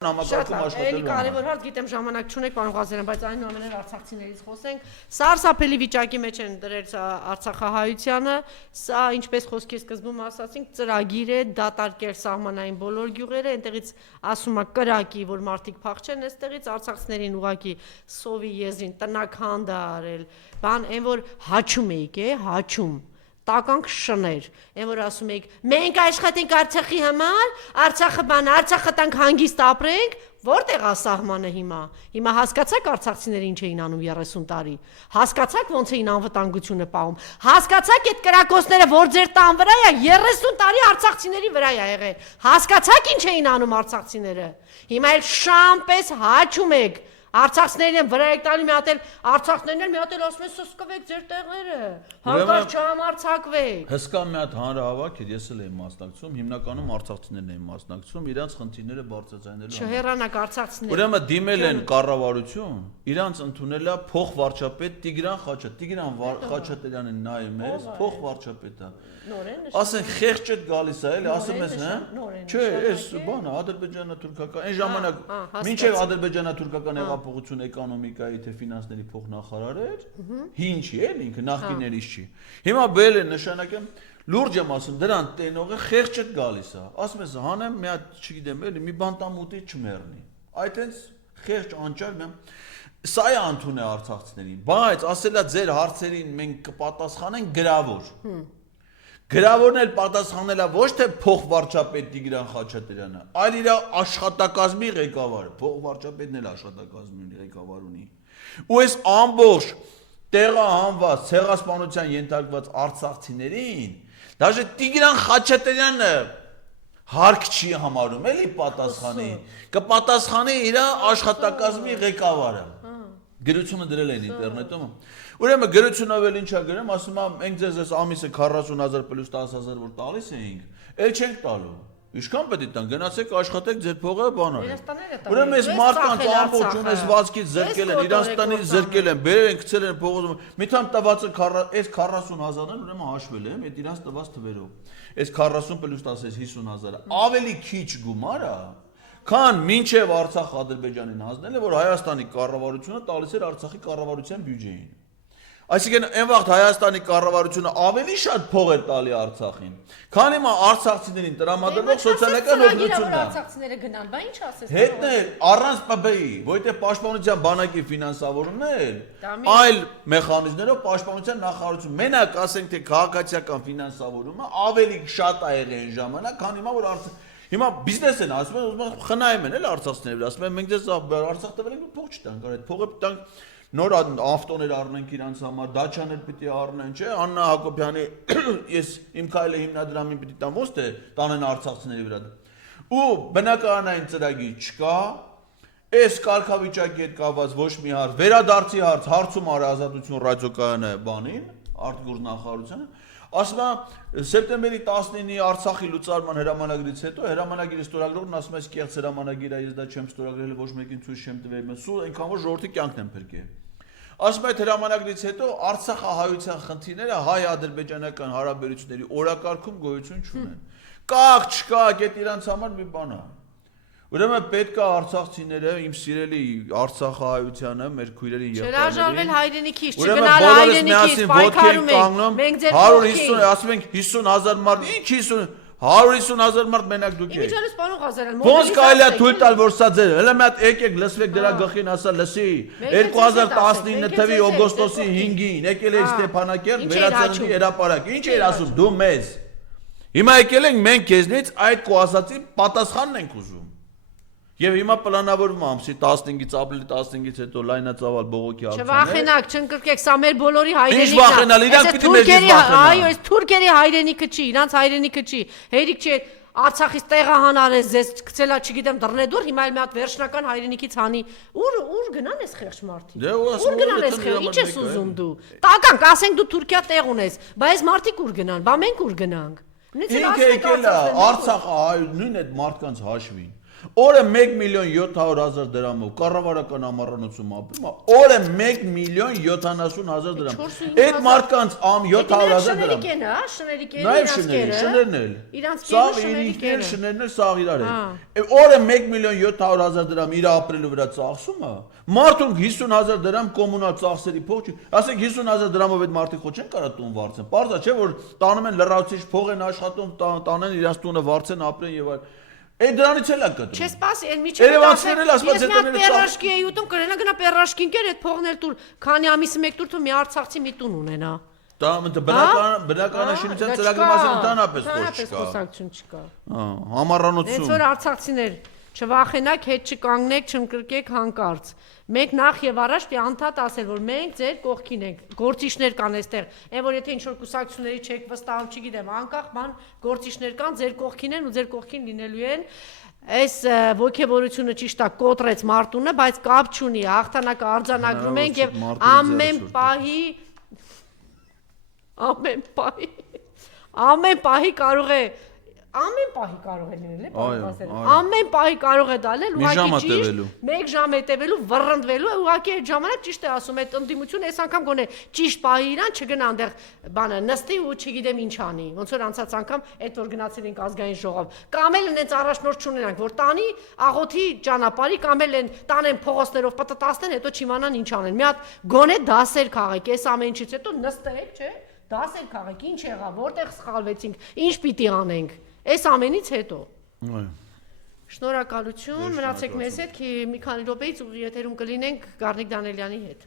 Համակարգում աշխատելու Էլի կարևոր հարց գիտեմ ժամանակ չունեք պարոն Ղազարյան, բայց այնուամենայնիվ արցախցիներից խոսենք։ Սարսափելի վիճակի մեջ են դրել Արցախահայությանը, սա ինչպես խոսքի սկզբում ասացինք, ծրագիր է դատարկել սահմանային բոլոր գյուղերը, այնտեղից ասում է կրակի, որ մարդիկ փախչեն, այստեղից արցախցիներին ուղակի սովի եզրին տնաքանդ է արել, բան այն որ հաչում էիք, հաչում տականք շներ, այն որ ասում եք, մենք աշխատենք Արցախի համար, Արցախը բան, Արցախը տանք հանգիստ ապրենք, որտեղ է սահմանը հիմա հասկացաք արցախցիները ինչ էին անում 30 տարի, հասկացաք ոնց էին անվտանգությունը պահում, հասկացաք այդ կրակոցները, որ ձեր տան վրա է 30 տարի արցախցիների վրա է եղել, հասկացաք ինչ էին անում արցախցիները, հիմա էլ շամպես հաչում եք, Արցախցիներին են վրա եք տալի մի հատ էլ Արցախներն են մի հատ էլ ասում են սոսկվեք ձեր տեղերը հանկարծ չհամարձակվեք Հսկա մի հատ հանրահավաք էր ես էլ եմ մասնակցում հիմնականում արցախցիներն են մասնակցում իրանց խնդիրները բարձրացնելու Չհեռանակ արցախցիներ Ուրեմն դիմել են կառավարություն իրանց ընդունել է փոխվարչապետ Տիգրան Խաչատրյանին նայում ես փոխվարչապետը Ասեն խեղճ է գալիս է էլի ասում ես չէ էս բանը ադրբեջանա-թուրքական այն ժամանակ մինչև ադրբեջանա-թուրքական հեղափոխություն էկոնոմիկայի թե ֆինանսների փոխնախարար էր ինչի էլ ինքը նախկիներից չի հիմա բել են նշանակեմ լուրջ եմ ասում դրան տենողը խեղճ է գալիս է ասում ես հանեմ մի հատ չգիտեմ էլի մի բանտամուտի չմեռնի այդ հենց խեղճ անճար սա է ընդունե արցախցիներին բայց ասելա ձեր հարցերին մենք կպատասխանենք գրավոր Գրավորն էլ պատասխանելա ոչ թե փոխվարչապետ Տիգրան Խաչատրյանը, այլ իր աշխատակազմի ղեկավարը, փոխվարչապետն էլ աշխատակազմի ղեկավար ունի։ Ու այս ամբողջ տեղահանված, ցեղասպանության ենթարկված արցախցիներին, դաժե Տիգրան Խաչատրյանը հարկ չի համարում, էլի պատասխանի, կպատասխանի իր աշխատակազմի ղեկավարը։ Գրությունը դրել են ինտերնետում։ Ուրեմն գրությունով էլ ինչա գրեմ, ասում եմ, մենք ձեզ այս ամիսը 40,000 պլյուս 10,000 որ տալիս էինք, էլ չենք տալու։ Ինչքան պետք է տան, գնացեք աշխատեք ձեր փողը բանալ։ Ուրեմն այս մարդկանց ամբողջ ունեցվածքից զրկել են, Իրաստանից զրկել են, բերել են, գցել են փողոց։ Միթամ տվածը այս 40,000-ն ուրեմն հաշվել եմ, այդ իրանց տված թվերով։ Այս 40 պլյուս 10 50,000-ը ավելի քիչ գումար է։ Քան մինչև Արցախ Ադրբեջանին հանձնել է, որ Հայաստանի կառավարությունը տալիս էր Արցախի կառավարության բյուջեին։ Այսինքն այն վաղ Հայաստանի կառավարությունը ավելի շատ փող էր տալի Արցախին, քան հիմա արցախցիներին տրամադրող սոցիալական օգնությունն է։ Արցախցիները գնան, բա ինչ ասես։ Հետն է առանց ՊԲ-ի, որտեղ պաշտպանության բանակի ֆինանսավորումն է, այլ մեխանիզմներով պաշտպանության նախարարություն։ Մենակ ասենք թե քաղաքացիական ֆինանսավորումը ավելի շատ է եղել այն ժամանակ, քան հիմա որ Հիմա բիզնես են ասում են, ուզում են խնայում են էլ արցախցիները, ասում են մենք դες Արցախ տվել ենք փող չտանք, այդ փողը տանք նոր ավտոներ առնենք իրանց համար, դաչաներ պիտի առնեն, չէ՞, Աննա Հակոբյանի ես իմ քայլը հիմնադրամին պիտի տամ, ո՞նց թե տանեն արցախցիների վրա։ Ու բնակարանային ծրագիր չկա, այս կարգավիճակի հետ կապված ոչ մի հարց, վերադարձի հարց, հարցում արա ազատություն ռադիոկայանը բանին, արտգործ նախարարությանը Ասում է սեպտեմբերի 19-ի Արցախի լուծարման հրամանագրից հետո հրամանագիրը ստորագրողն ասում է կեղծ հրամանագիր է ես դա չեմ ստորագրել ոչ մեկին ցույց չեմ տվել սու այնքան որ ժողովրդի կյանքն են փրկել Ասում է այդ հրամանագրից հետո Արցախահայության խնդիրները հայ-ադրբեջանական հարաբերությունների օրակարգում գոյություն չունեն Կաղ չկա այդ իրանց համար մի բան է Ուրեմն պետք է արցախցիները իմ սիրելի Արցախահայությանը մեր քույրերին Հրաժարվել հայրենիքից չգնալ հայրենիքից պայքարում ենք մենք ձեր 150 ասում ենք 50,000 մարդ ինչ 50 150,000 մարդ մենակ դուք եք Ինչպես պարոն Ղազարյան Ոնց կարելի է թույլ տալ որ սա ձեր հələ մի հատ եկեք լսվեք դրա գլխին ասա լսի 2019 թվականի օգոստոսի 5-ին եկել է Ստեփանակերտ վերածննդի հրապարակ ինչ էր ասում դու մեզ Հիմա եկել ենք մենք քեզնից այդ կոասացի պատասխանն ենք ուզում Եվ հիմա պլանավորվում ամսի 15-ից ապրիլի 15-ից հետո լայնածավալ բողոքի ակցիաներ Չվախենակ, չընկրկեք, սա մեր բոլորի հայրենիքն է Ինչ վախենալ, իրանք պիտի մեզից վախենան Այո, այս թուրքերի հայրենիքը չի, իրանց հայրենիքը չի Հերիք չէ, Արցախից տեղահան արես, ձեզ գցելա, չգիտեմ, դռնեդուր, հիմա էլ մի հատ վերջնական հայրենիքից հանի Ուր գնան այս խեղճ մարդիկ Ուր գնան այս խեղճ, ինչ ես ուզում դու Տականք, ասենք դու Թուրքիա տեղ ունես, բա այս մարդիկ ուր գնան, բա մենք ուր գնանք Ինքը եկել է Արցախը նույն այդ մարդկանց հաշվին Օրը 1.700.000 դրամով կառավարական ամառանոցում ապրում է, օրը 1.070.000 դրամ։ Այդ մարդկանց 700.000 դրամ։ Շներիկերը, շներն էլ։ Իրանց Սաղ շներիկերը։ շներն էլ սաղ իրար են։ Օրը 1.700.000 դրամ իր ապրելու վրա ծախսում է։ Մարդուն 50.000 դրամ կոմունալ ծախսերի փող չի։ Ասենք 50.000 դրամով այդ մարդիկ խո չեն կարող տուն վարձեն։ Պարզ է, չէ՞ որ տանում են լրացուցիչ փող են աշխատում, տանեն իրենց տունը վարձեն, ապրեն եւ այլ։ Այդ դրանից էլ է կտրում։ Չէ, սպասի, այն միջև Երևանցիներն էլ ասված հետները պերաշկի էի ուտում, կրենա պերաշկին կեր, այդ փողն էլ տուր, քանի ամիսը մեկ տուր թու մի արցախցի մի տուն ունենա։ Դա բնականաշինության ծրագրի մասին ընդհանրապես խոսակցություն չկա։ Համառանոցում։ Հենց որ արցախցիներ չվախենակ, հետ չկանգնեք, չընկրկեք հանկարծ։ Մենք նախ եւ առաջ պիտի անդադ ասել, որ մենք ձեր կողքին ենք, գործիչներ կան այստեղ։ Այն որ եթե ինչ-որ կուսակցությունների չեք վստահում, չգիտեմ, անկախ բան գործիչներ կան, ձեր կողքին են ու ձեր կողքին լինելու են։ Այս ոգևորությունը ճիշտ է, կոտրեց Մարտունը, բայց կապ չունի, հաղթանակը արձանագրում ենք եւ ամեն պահի կարող է լինել, ամեն պահի կարող է դալել, ուղղակի ճիշտ, 1 ժամ է տևելու, վռնդվելու, ուղղակի այդ ժամանակ ճիշտ է ասում, այդ ընդդիմությունը այս անգամ գոնե ճիշտ պահի իրան չգնա այնտեղ բանը նստի ու չգիտեմ ինչ անի, ոնց որ անցած անգամ այդ որ գնացել ենք ազգային ժողով, կամ էլ այնց առաջնորդ չունենանք, որ տանի աղոթի ճանապարհի, կամ էլ տանեն փողոցներով պտտացնեն, հետո չիմանան ինչ անեն, մի հատ գոնե դասեր քաղեք, այս ամեն ինչից հետո նստեք, չէ՞, դասեր քաղեք, ինչ եղավ, որտեղ սխալվեցինք, ինչ պիտի անենք։ Այս ամենից հետո։ Շնորհակալություն, մնացեք մեզ հետ, մի քանի րոպեից եթերում կլինենք Գառնիկ Դանելյանի հետ։